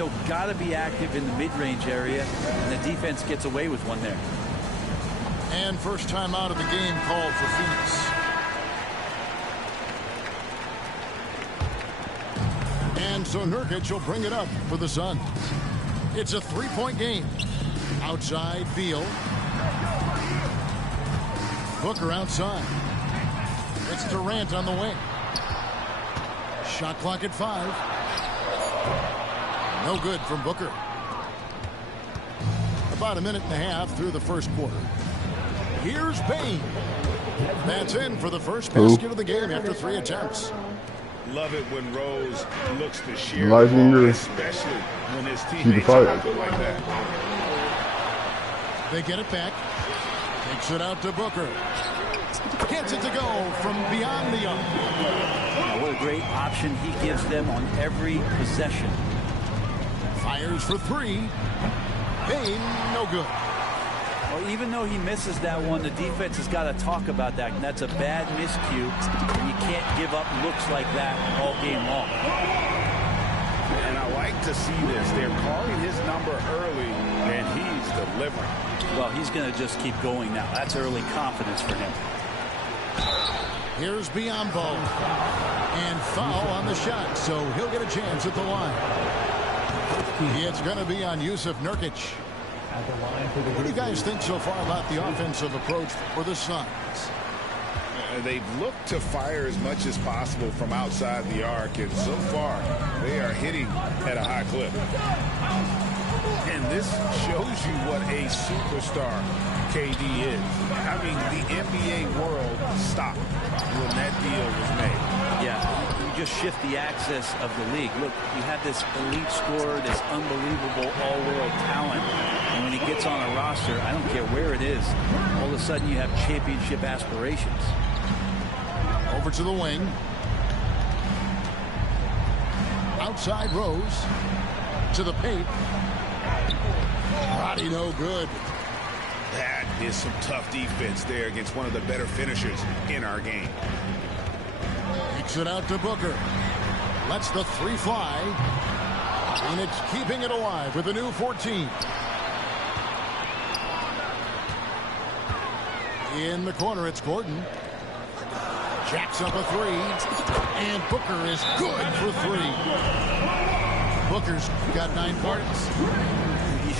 still got to be active in the mid-range area, and the defense gets away with one there. And first time out of the game called for Phoenix. And so Nurkic will bring it up for the Suns. It's a three-point game. Outside, Beal. Booker outside. It's Durant on the wing. Shot clock at 5. No good from Booker. About a minute and a half through the first quarter. Here's Bain. That's in for the first basket of the game after 3 attempts. Love it when Rose looks to share the ball, especially when his teammates are good like that. They get it back. Takes it out to Booker. Gets it to go from beyond the arc. What a great option he gives them on every possession. Fires for 3. Bain, no good. Well, even though he misses that one, the defense has got to talk about that. And that's a bad miscue. And you can't give up looks like that all game long. And I like to see this. They're calling his number early, and he's delivering. Well, he's going to just keep going now. That's early confidence for him. Here's Biyombo. And foul on the shot, so he'll get a chance at the line. It's going to be on Yusuf Nurkic. What do you guys think so far about the offensive approach for the Suns? They've looked to fire as much as possible from outside the arc, and so far they are hitting at a high clip. And this shows you what a superstar KD is. I mean, the NBA world stopped when that deal was made. Yeah, you just shift the axis of the league. Look, you have this elite scorer, this unbelievable all-world talent. And when he gets on a roster, I don't care where it is, all of a sudden you have championship aspirations. Over to the wing. Outside Rose. To the paint. Body no good. That is some tough defense there against one of the better finishers in our game. Kicks it out to Booker. Lets the 3 fly. And it's keeping it alive with a new 14. In the corner, it's Gordon. Jacks up a 3. And Booker is good for 3. Booker's got 9 points.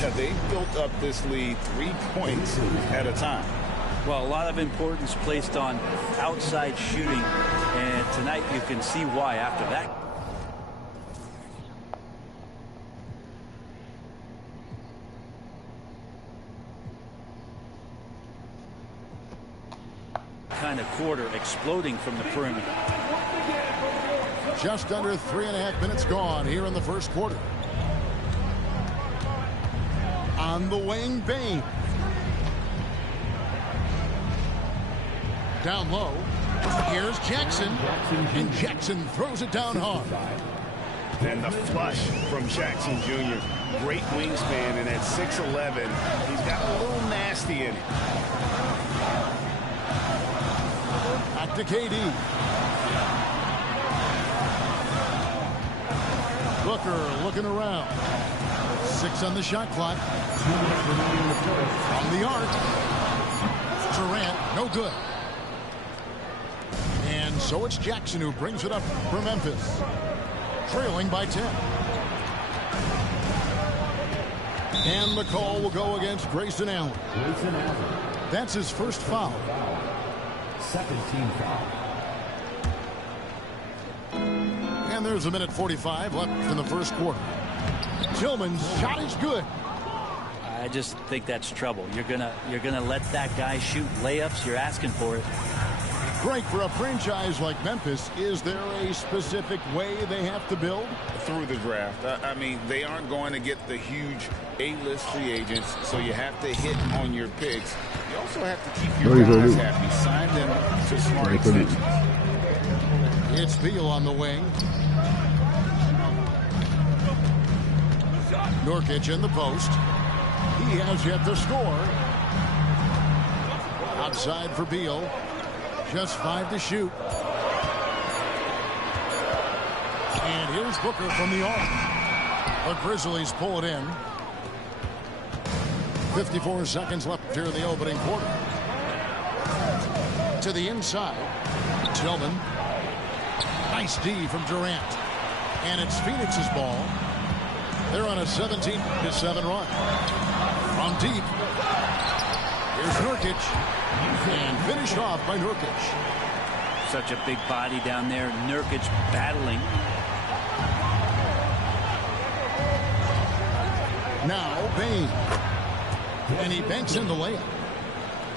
Yeah, they built up this lead 3 points at a time. Well, a lot of importance placed on outside shooting, and tonight you can see why after that. Kind of quarter exploding from the perimeter. Just under 3.5 minutes gone here in the first quarter. On the wing, Bain. Down low. Here's Jackson. And Jackson throws it down hard. And the flush from Jackson Jr. Great wingspan, and at 6'11", he's got a little nasty in it. Back to KD. Booker looking around. 6 on the shot clock. From the arc. Durant, no good. And so it's Jackson who brings it up for Memphis. Trailing by 10. And the call will go against Grayson Allen. That's his first foul. Second team foul. And there's a minute 45 left in the first quarter. Tillman's shot is good. I just think that's trouble. You're gonna let that guy shoot layups. You're asking for it. Greg, for a franchise like Memphis, is there a specific way they have to build? Through the draft. I mean, they aren't going to get the huge A-list free agents, so you have to hit on your picks. You also have to keep your guys happy. Sign them to smart extensions. It's Beal on the wing. Nurkic in the post. He has yet to score. Outside for Beal. Just 5 to shoot. And here's Booker from the arc. The Grizzlies pull it in. 54 seconds left here in the opening quarter. To the inside. Tillman. Nice D from Durant. And it's Phoenix's ball. They're on a 17-7 run. From deep. Here's Nurkic. And finished off by Nurkic. Such a big body down there. Nurkic battling. Now Bain. And he banks in the layup.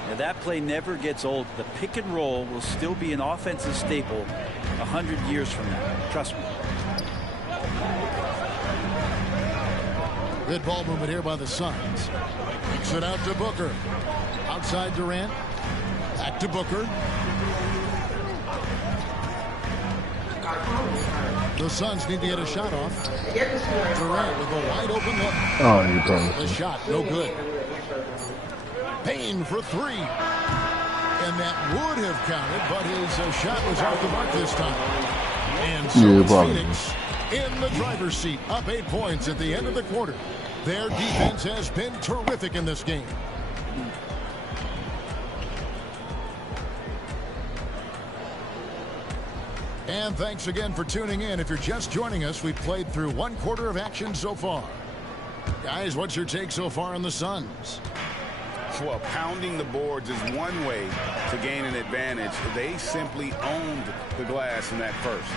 Now that play never gets old. The pick and roll will still be an offensive staple 100 years from now. Trust me. Good ball movement here by the Suns. Kicks it out to Booker. Outside Durant. Back to Booker. The Suns need to get a shot off. Durant with a wide open look. Oh, you probably. The shot, no good. Payne for three. And that would have counted, but his shot was off the mark this time. And so it's Phoenix in the driver's seat, up 8 points at the end of the quarter. Their defense has been terrific in this game. And thanks again for tuning in. If you're just joining us, we played through 1 quarter of action so far. Guys, what's your take so far on the Suns? Well, pounding the boards is one way to gain an advantage. They simply owned the glass in that first.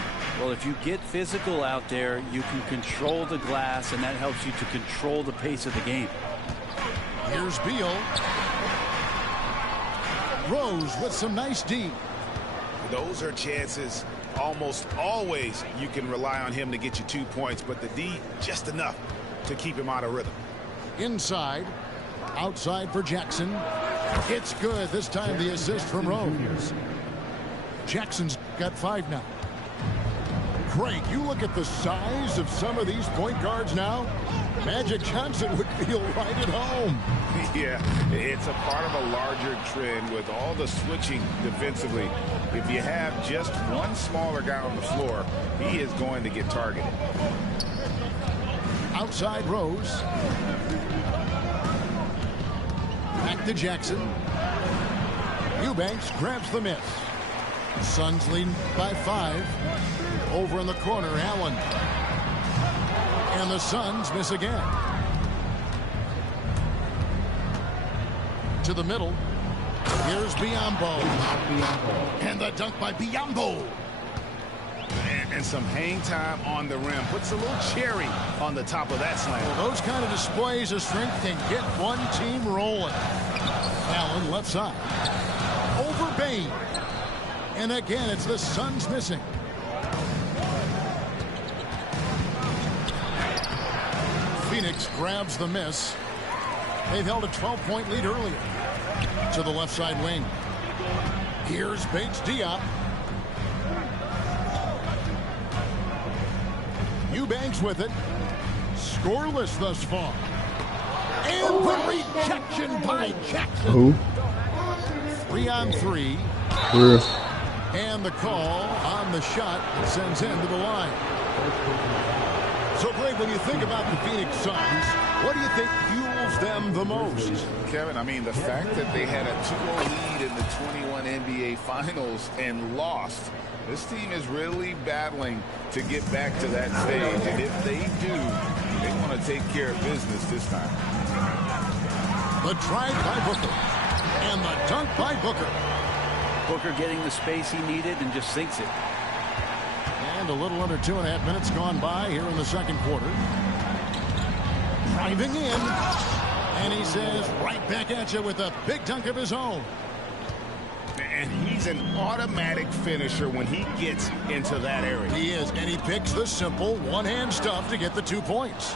Well, if you get physical out there, you can control the glass, and that helps you to control the pace of the game. Here's Beal. Rose with some nice D. Those are chances. Almost always you can rely on him to get you 2 points, but the D just enough to keep him out of rhythm. Inside. Outside for Jackson. It's good. This time the assist from Rose. Jackson's got 5 now. Craig, you look at the size of some of these point guards now. Magic Johnson would feel right at home. Yeah, it's a part of a larger trend with all the switching defensively. If you have just one smaller guy on the floor, he is going to get targeted. Outside Rose. Back to Jackson. Eubanks grabs the miss. Suns lead by 5. Over in the corner, Allen. And the Suns miss again. To the middle. Here's Biyombo. And the dunk by Biyombo. And some hang time on the rim. Puts a little cherry on the top of that slam. Well, those kind of displays of strength can get one team rolling. Allen left side. Over Bain. And again, it's the Suns missing. Phoenix grabs the miss. They've held a 12-point lead earlier. To the left side wing. Here's Bates Diop. Eubanks with it. Scoreless thus far. And the rejection by Jackson. Who? 3-on-3. Where? And the call on the shot sends him to the line. So, Greg, when you think about the Phoenix Suns, what do you think fuels them the most? Kevin, I mean, the fact that they had a 2-0 lead in the 21 NBA Finals and lost. This team is really battling to get back to that stage. And if they do, they want to take care of business this time. The drive by Booker. And the dunk by Booker. Booker getting the space he needed and just sinks it. And a little under 2.5 minutes gone by here in the second quarter. Driving in. And he says, right back at you with a big dunk of his own. And he's an automatic finisher when he gets into that area. He is, and he picks the simple one-hand stuff to get the 2 points.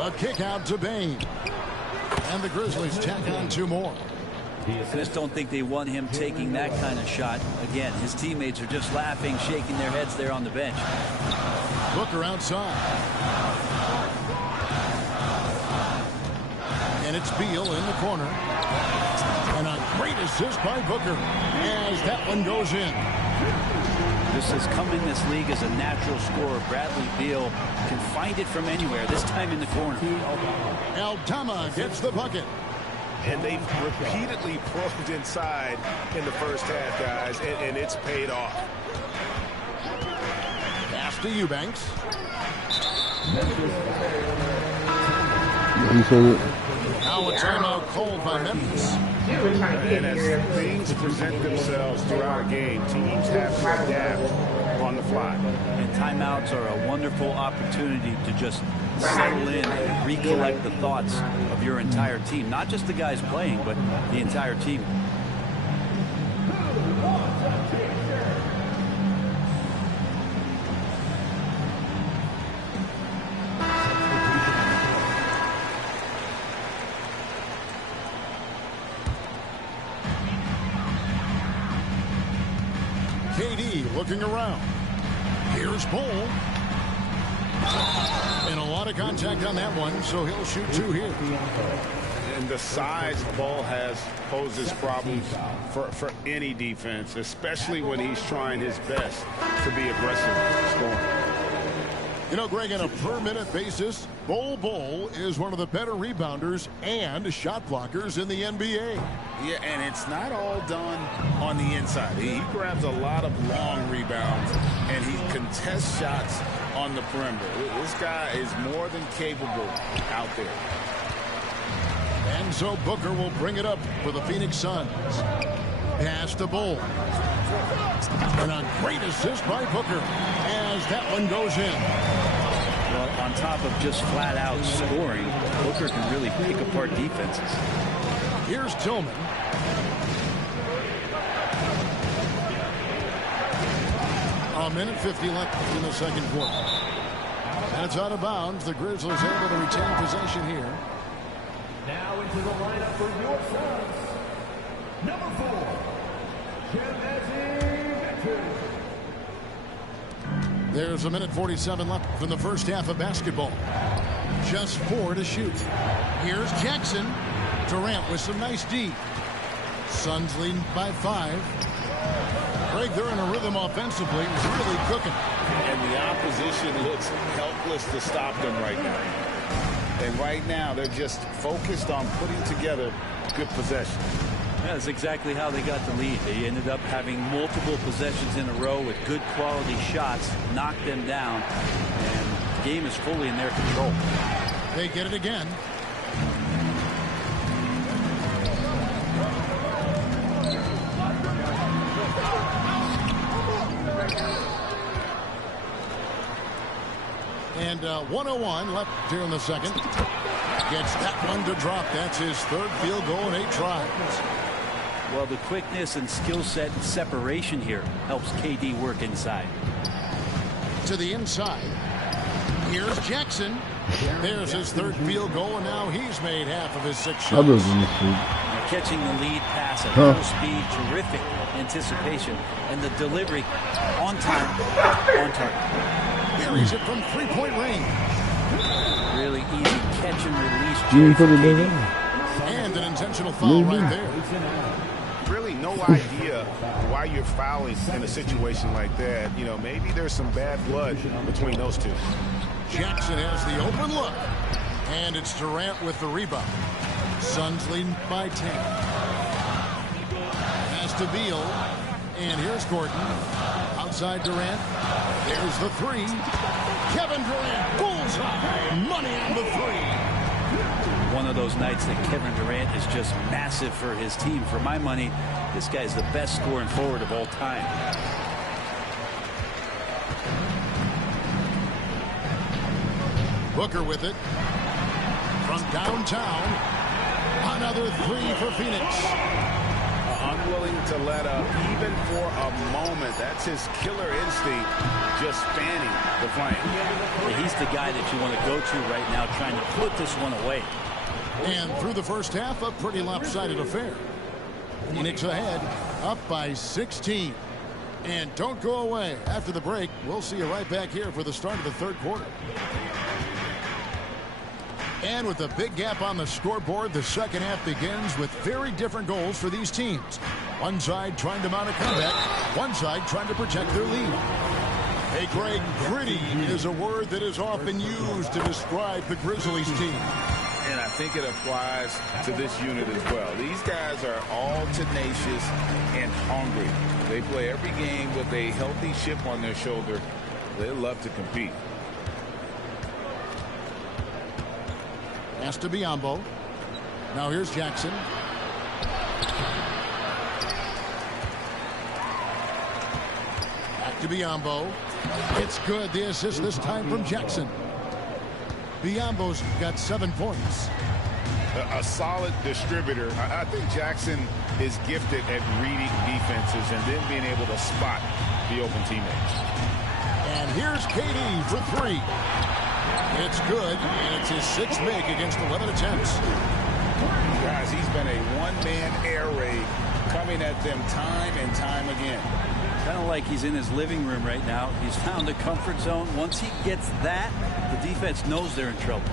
A kick out to Bain. And the Grizzlies tack on 2 more. I just don't think they want him taking that kind of shot. Again, his teammates are just laughing, shaking their heads there on the bench. Booker outside. And it's Beal in the corner. And a great assist by Booker as that one goes in. Just has come in this league as a natural scorer. Bradley Beal can find it from anywhere, this time in the corner. Aldama gets the bucket. And they've repeatedly probed inside in the first half, guys, and it's paid off. Pass to Eubanks. Now a timeout called by Memphis. And as things present themselves throughout a game, teams have to adapt on the fly. And timeouts are a wonderful opportunity to just settle in and recollect the thoughts of your entire team. Not just the guys playing, but the entire team. KD looking around. Here's Bull. And a lot of contact on that one, so he'll shoot two here. And the size Bull has poses problems for any defense, especially when he's trying his best to be aggressive scoring. You know, Greg, on a per-minute basis, Bull is one of the better rebounders and shot blockers in the NBA. Yeah, and it's not all done on the inside. He grabs a lot of long rebounds, and he contests shots on the perimeter. This guy is more than capable out there. And so Booker will bring it up for the Phoenix Suns. Pass to Bull. And a great assist by Booker as that one goes in. Well, on top of just flat-out scoring, Booker can really pick apart defenses. Here's Tillman. A minute 50 left in the second quarter. And it's out of bounds. The Grizzlies able to retain possession here. Now into the lineup for your Suns, number 4, There's a minute 47 left from the first half of basketball. Just 4 to shoot. Here's Jackson. Durant with some nice D. Suns leading by 5. Greg, they're in a rhythm offensively, really cooking. And the opposition looks helpless to stop them right now. And right now, they're just focused on putting together good possession. Yeah, that's exactly how they got the lead. They ended up having multiple possessions in a row with good quality shots, knocked them down, and the game is fully in their control. They get it again. And 1:01 left here in the second. Gets that one to drop. That's his third field goal in 8 tries. Well, the quickness and skill set and separation here helps KD work inside. To the inside. Here's Jackson. There's his third field goal, and now he's made half of his 6 shots. Catching the lead pass at full speed, terrific anticipation, and the delivery on time, on target. Carries it from 3-point range. Really easy catch and release. And an intentional foul right there. Really no idea why you're fouling in a situation like that. You know, maybe there's some bad blood between those two. Jackson has the open look. And it's Durant with the rebound. Suns leading by 10. Pass to Beal. And here's Gordon. Outside Durant. There's the 3. Kevin Durant. Bullseye. Money on the 3. One of those nights that Kevin Durant is just massive for his team. For my money, this guy's the best scoring forward of all time. Booker with it. From downtown. Another 3 for Phoenix. Unwilling to let up even for a moment. That's his killer instinct, just fanning the flame. Yeah, he's the guy that you want to go to right now, trying to put this one away. And through the first half, a pretty lopsided affair. Phoenix ahead, up by 16. And don't go away. After the break, we'll see you right back here for the start of the third quarter. And with a big gap on the scoreboard, the second half begins with very different goals for these teams. One side trying to mount a comeback, one side trying to protect their lead. Hey, Greg, gritty is a word that is often used to describe the Grizzlies team. And I think it applies to this unit as well. These guys are all tenacious and hungry. They play every game with a healthy chip on their shoulder. They love to compete. Pass to Biyombo. Now here's Jackson. Back to Biyombo. It's good. The assist this time from Jackson. Biyombo's got 7 points. A solid distributor. I think Jackson is gifted at reading defenses and then being able to spot the open teammates. And here's KD for 3. It's good, and it's his 6th make against 11 attempts. Guys, he's been a one-man air raid coming at them time and time again. Kind of like he's in his living room right now. He's found a comfort zone. Once he gets that, the defense knows they're in trouble.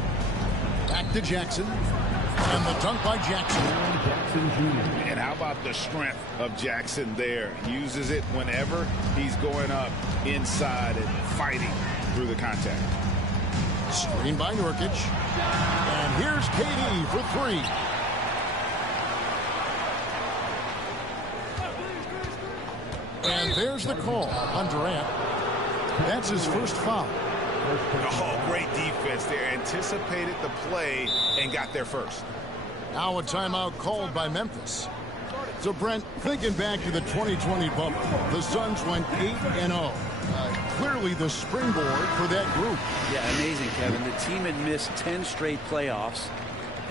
Back to Jackson. And the dunk by Jackson. And how about the strength of Jackson there? Uses it whenever he's going up inside and fighting through the contact. Screen by Nurkic. And here's KD for 3. And there's the call on Durant. That's his first foul. Oh, great defense there. Anticipated the play and got there first. Now a timeout called by Memphis. So, Brent, thinking back to the 2020 bubble, the Suns went 8-0. Clearly the springboard for that group. Yeah, amazing, Kevin. The team had missed 10 straight playoffs,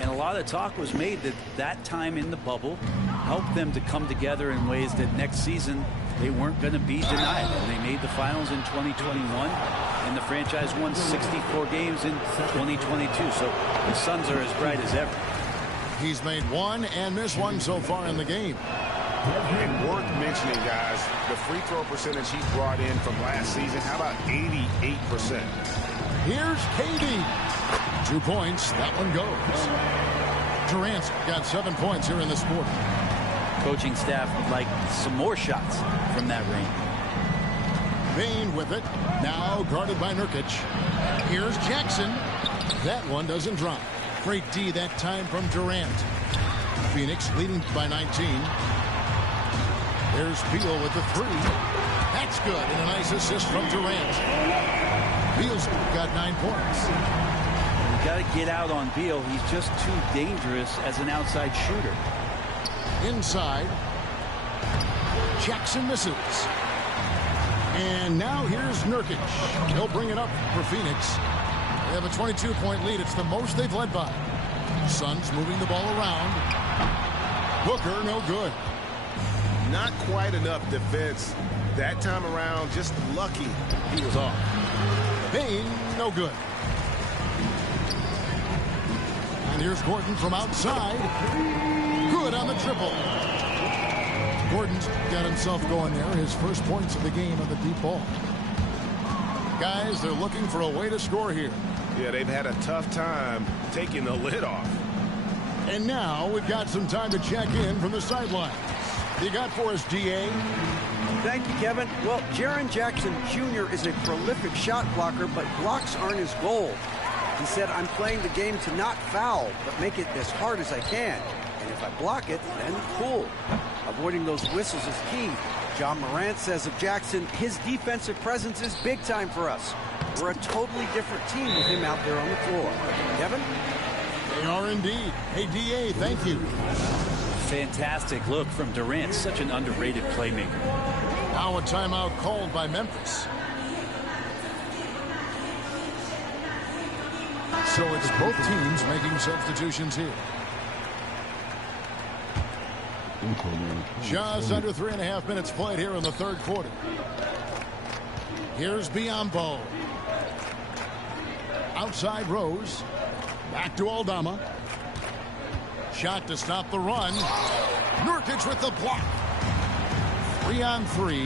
and a lot of talk was made that that time in the bubble helped them to come together in ways that next season they weren't going to be denied. And they made the finals in 2021, and the franchise won 64 games in 2022. So the Suns are as bright as ever. He's made 1 and missed 1 so far in the game. And worth mentioning, guys, the free throw percentage he brought in from last season, how about 88%? Here's KD. 2 points. That one goes. Durant's got 7 points here in this quarter. Coaching staff would like some more shots from that range. Bain with it. Now guarded by Nurkic. Here's Jackson. That one doesn't drop. Great D that time from Durant. Phoenix leading by 19. There's Beal with the 3. That's good. And a nice assist from Durant. Beal's got 9 points. You got to get out on Beal. He's just too dangerous as an outside shooter. Inside. Jackson misses. And now here's Nurkic. He'll bring it up for Phoenix. They have a 22-point lead. It's the most they've led by. Suns moving the ball around. Booker, no good. Not quite enough defense that time around. Just lucky he was off. Bain, no good. And here's Gordon from outside. Good on the triple. Gordon's got himself going there. His first points of the game on the deep ball. Guys, they're looking for a way to score here. Yeah, they've had a tough time taking the lid off. And now we've got some time to check in from the sidelines. You got for us, DA? Thank you, Kevin. Well, Jaren Jackson Jr. is a prolific shot blocker, but blocks aren't his goal. He said, I'm playing the game to not foul, but make it as hard as I can. And if I block it, then cool. Avoiding those whistles is key. John Morant says of Jackson, his defensive presence is big time for us. We're a totally different team with him out there on the floor. Kevin? They are indeed. Hey, DA, thank you. Fantastic look from Durant. Such an underrated playmaker. Now a timeout called by Memphis. So it's both teams making substitutions here. Just under 3.5 minutes played here in the third quarter. Here's Biyombo. Outside Rose. Back to Aldama. Shot to stop the run. Nurkic with the block. 3-on-3.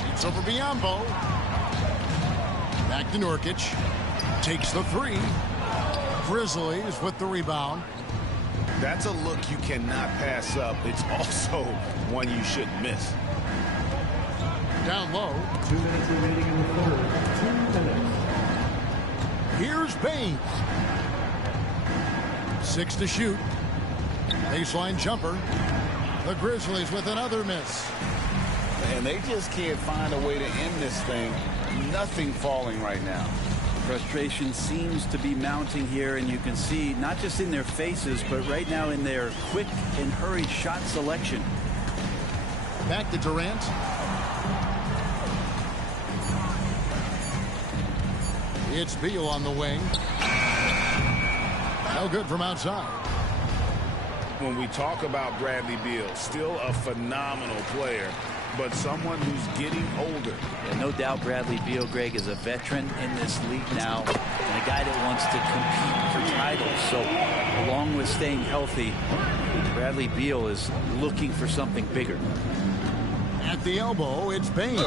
Shoots over Biyombo. Back to Nurkic. Takes the three. Grizzlies with the rebound. That's a look you cannot pass up. It's also one you shouldn't miss. Down low. 2 minutes remaining in the third. 2 minutes. Here's Bain. 6 to shoot. Baseline jumper. The Grizzlies with another miss. And they just can't find a way to end this thing. Nothing falling right now. Frustration seems to be mounting here, and you can see not just in their faces, but right now in their quick and hurried shot selection. Back to Durant. It's Beal on the wing. No good from outside. When we talk about Bradley Beal, still a phenomenal player, but someone who's getting older. And no doubt Bradley Beal, Greg, is a veteran in this league now and a guy that wants to compete for titles. So along with staying healthy, Bradley Beal is looking for something bigger. At the elbow, it's Bain.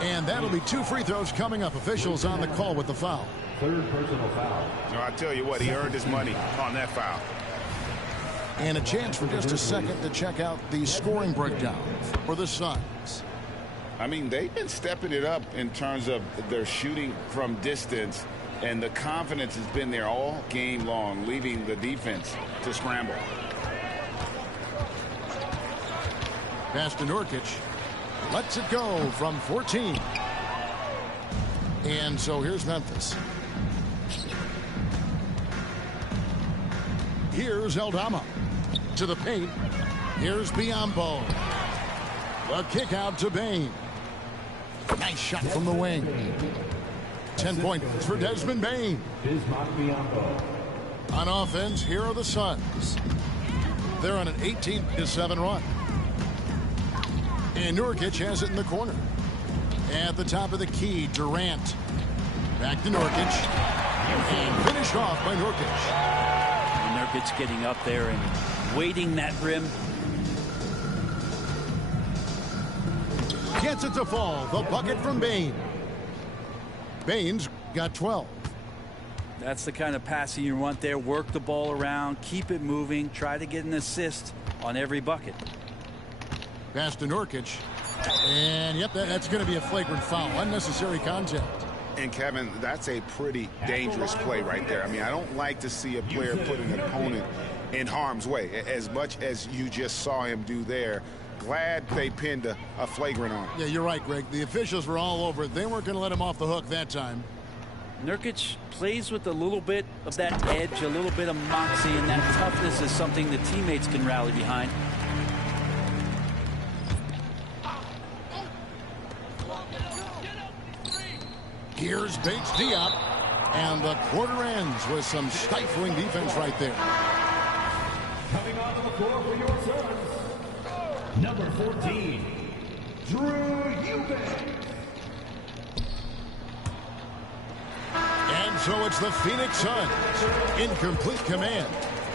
And that'll be 2 free throws coming up. Officials on the call with the foul. Third personal foul. So I tell you what, he earned his money on that foul. And a chance for just a second to check out the scoring breakdown for the Suns. I mean, they've been stepping it up in terms of their shooting from distance, and the confidence has been there all game long, leaving the defense to scramble. Pass to Nurkic. Lets it go from 14. And so here's Memphis. Here's Eldama to the paint. Here's Biyombo. The kick out to Bain. Nice shot from the wing. 10 points for Desmond Bain. On offense, here are the Suns. They're on an 18-7 run. And Nurkic has it in the corner. At the top of the key, Durant. Back to Nurkic. And finished off by Nurkic. And Nurkic getting up there and waiting that rim. Gets it to fall. The bucket from Bain. Bain's got 12. That's the kind of passing you want there. Work the ball around, keep it moving, try to get an assist on every bucket. Pass to Nurkic. And, yep, that's going to be a flagrant foul. Unnecessary contact. And, Kevin, that's a pretty dangerous play right there. I mean, I don't like to see a player put an opponent in harm's way, as much as you just saw him do there. Glad they pinned a flagrant on him. Yeah, you're right, Greg. The officials were all over it. They weren't going to let him off the hook that time. Nurkic plays with a little bit of that edge, a little bit of moxie, and that toughness is something the teammates can rally behind. Here's Bates Diop, and the quarter ends with some stifling defense right there. Coming onto the floor for your Suns, number 14, Drew Eubanks. And so it's the Phoenix Suns in complete command.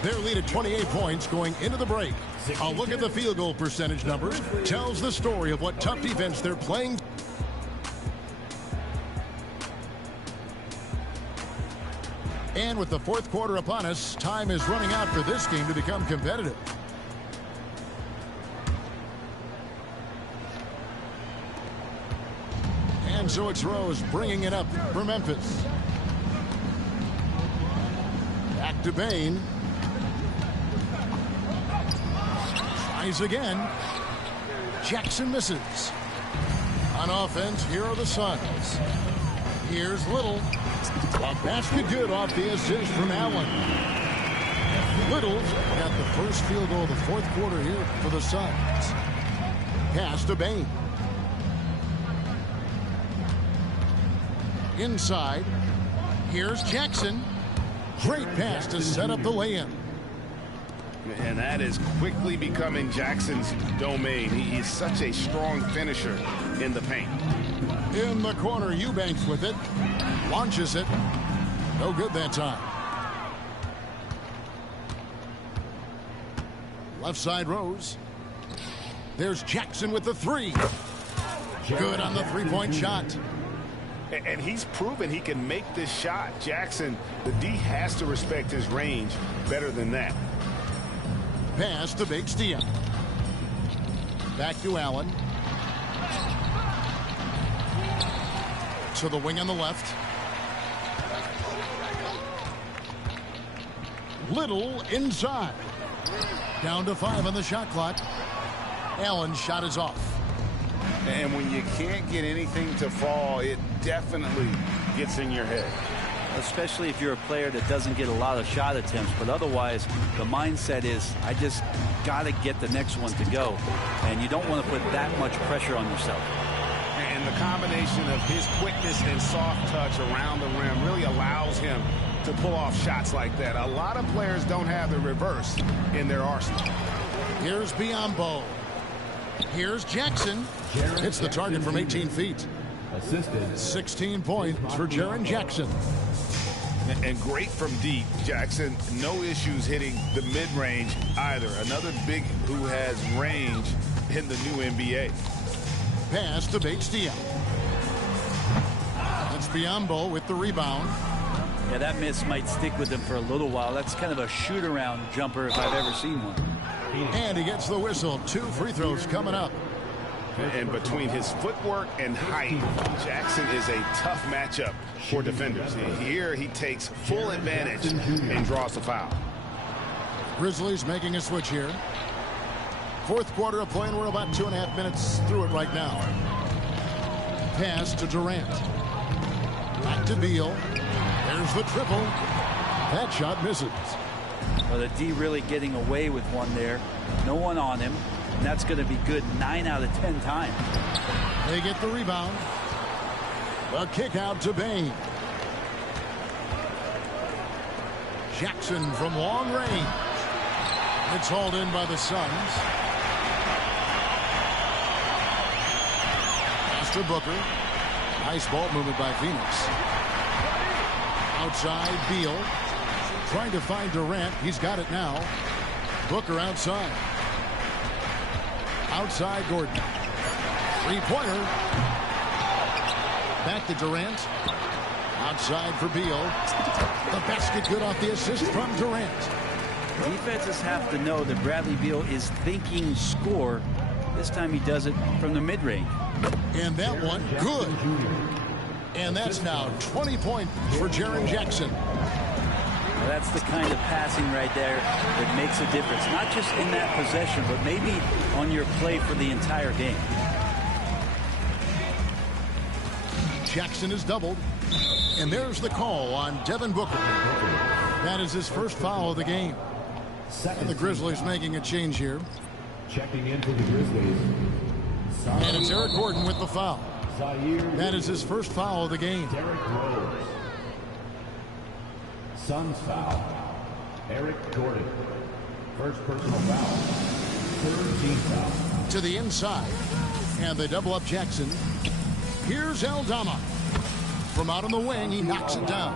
Their lead at 28 points going into the break. A look at the field goal percentage numbers tells the story of what tough defense they're playing. And with the fourth quarter upon us, time is running out for this game to become competitive. And so it's Rose bringing it up for Memphis. Back to Bain. Tries again. Jackson misses. On offense, here are the Suns. Here's Little. A basket good off the assist from Allen. Little's got the first field goal of the fourth quarter here for the Suns. Pass to Bain. Inside. Here's Jackson. Great pass to set up the lay-in. And that is quickly becoming Jackson's domain. He is such a strong finisher in the paint. In the corner, Eubanks with it. Launches it. No good that time. Left side Rose. There's Jackson with the three. Good on the three-point shot. And he's proven he can make this shot. Jackson, the D has to respect his range better than that. Pass to Bates-Diop. Back to Allen. To the wing on the left. Little inside. Down to 5 on the shot clock. Allen's shot is off. And when you can't get anything to fall, it definitely gets in your head. Especially if you're a player that doesn't get a lot of shot attempts. But otherwise, the mindset is, I just got to get the next one to go. And you don't want to put that much pressure on yourself. And the combination of his quickness and soft touch around the rim really allows him to pull off shots like that. A lot of players don't have the reverse in their arsenal. Here's Biyombo. Here's Jackson. Hits the target from 18 feet. Assisted. 16 points for Jaren Jackson. And great from deep. Jackson, no issues hitting the mid-range either. Another big who has range in the new NBA. Pass to Bates-Diop. It's Biyombo with the rebound. Yeah, that miss might stick with him for a little while. That's kind of a shoot-around jumper if I've ever seen one. And he gets the whistle. 2 free throws coming up. And between his footwork and height, Jackson is a tough matchup for defenders. Here he takes full advantage and draws the foul. Grizzlies making a switch here. Fourth quarter of play, and we're about 2.5 minutes through it right now. Pass to Durant. Back to Beal. There's the triple. That shot misses. Well, the D really getting away with one there. No one on him. And that's going to be good 9 out of 10 times. They get the rebound. The kick out to Bain. Jackson from long range. It's hauled in by the Suns. Pass to Booker. Nice ball movement by Phoenix. Outside, Beal. Trying to find Durant. He's got it now. Booker outside. Outside, Gordon. Three-pointer. Back to Durant. Outside for Beal. The basket good off the assist from Durant. Defenses have to know that Bradley Beal is thinking score. This time he does it from the mid-range. And that one, good. And that's now 20 points for Jaren Jackson. Well, that's the kind of passing right there that makes a difference. Not just in that possession, but maybe on your play for the entire game. Jackson is doubled. And there's the call on Devin Booker. That is his first foul of the game. And the Grizzlies making a change here. Checking in for the Grizzlies. And it's Eric Gordon with the foul. That is his first foul of the game. Derrick Rose. Suns foul. Eric Gordon. First personal foul. Third team foul. To the inside. And they double up Jackson. Here's Aldama. From out on the wing, he knocks it down.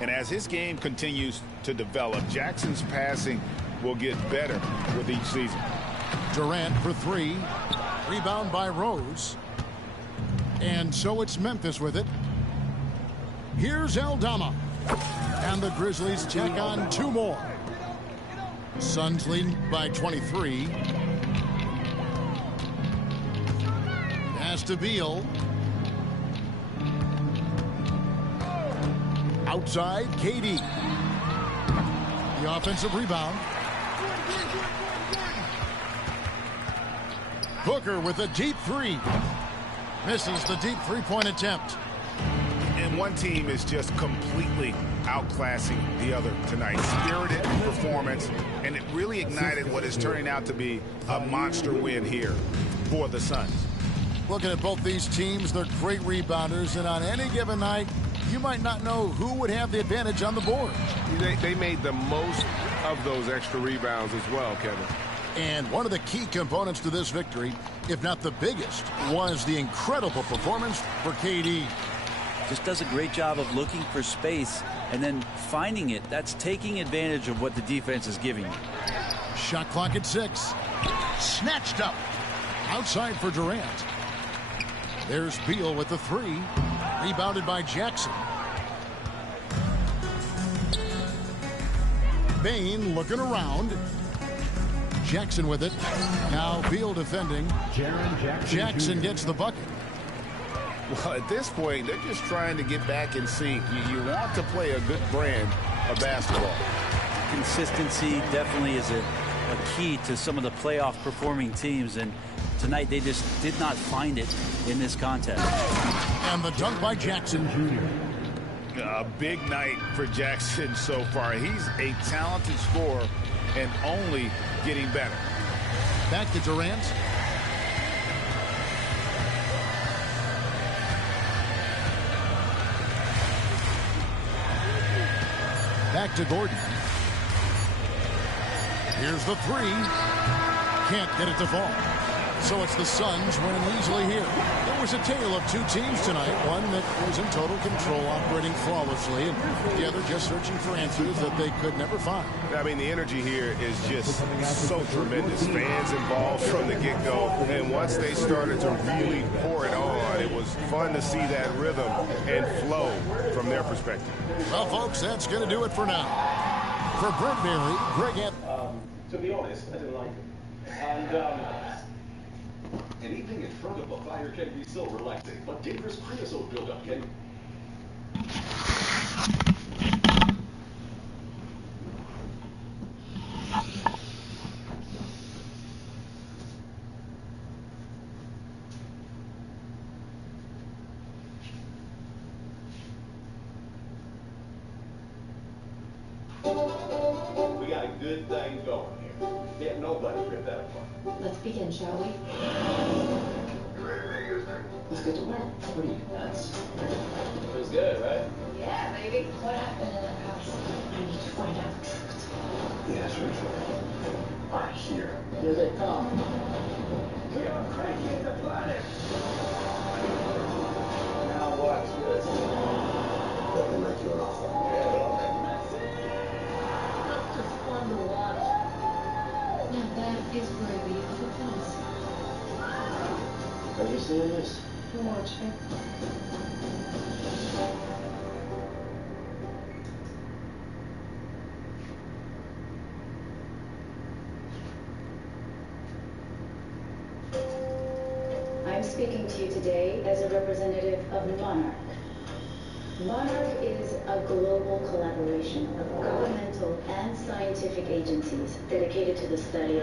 And as his game continues to develop, Jackson's passing will get better with each season. Durant for 3. Rebound by Rose. And so it's Memphis with it. Here's Aldama. And the Grizzlies check on 2 more. Suns lead by 23. Pass to Beal. Outside, KD. The offensive rebound. Booker with a deep 3. Misses the deep 3-point attempt. And one team is just completely outclassing the other tonight. Spirited performance, and it really ignited what is turning out to be a monster win here for the Suns. Looking at both these teams, they're great rebounders, and on any given night, you might not know who would have the advantage on the board. They made the most of those extra rebounds as well, Kevin. And one of the key components to this victory, if not the biggest, was the incredible performance for KD. Just does a great job of looking for space and then finding it. That's taking advantage of what the defense is giving you. Shot clock at 6. Snatched up. Outside for Durant. There's Beal with the three. Rebounded by Jackson. Bain looking around. Jackson with it. Now Beal defending. Jackson gets the bucket. Well, at this point, they're just trying to get back in sync. You want to play a good brand of basketball. Consistency definitely is a key to some of the playoff performing teams, and tonight they just did not find it in this contest. And the dunk by Jackson Jr. A big night for Jackson so far. He's a talented scorer and only getting better. Back to Durant. Back to Gordon. Here's the three. Can't get it to fall. So it's the Suns winning easily here. It was a tale of two teams tonight. One that was in total control, operating flawlessly, and the other just searching for answers that they could never find. I mean, the energy here is just so tremendous. Fans involved from the get-go. And once they started to really pour it on, it was fun to see that rhythm and flow from their perspective. Well, folks, that's going to do it for now. For Brent Berry, Greg Anthony. To be honest, I didn't like it. And, anything in front of a fire can be so relaxing, but dangerous creosote buildup can... We got a good thing going here. Can't nobody rip that apart. Let's begin, shall we? Let's get to work. What are you, nuts? It was good, right? Yeah, baby. What happened in the house? I need to find out the truth. Yeah, that's right. Right here. Here they come. We are cranking the planet. Now watch this. Let me make you an offer. That's just fun to watch. Now that is worthy of applause. Are you serious? Watch it. I'm speaking to you today as a representative of Monarch. Monarch is a global collaboration of governmental and scientific agencies dedicated to the study of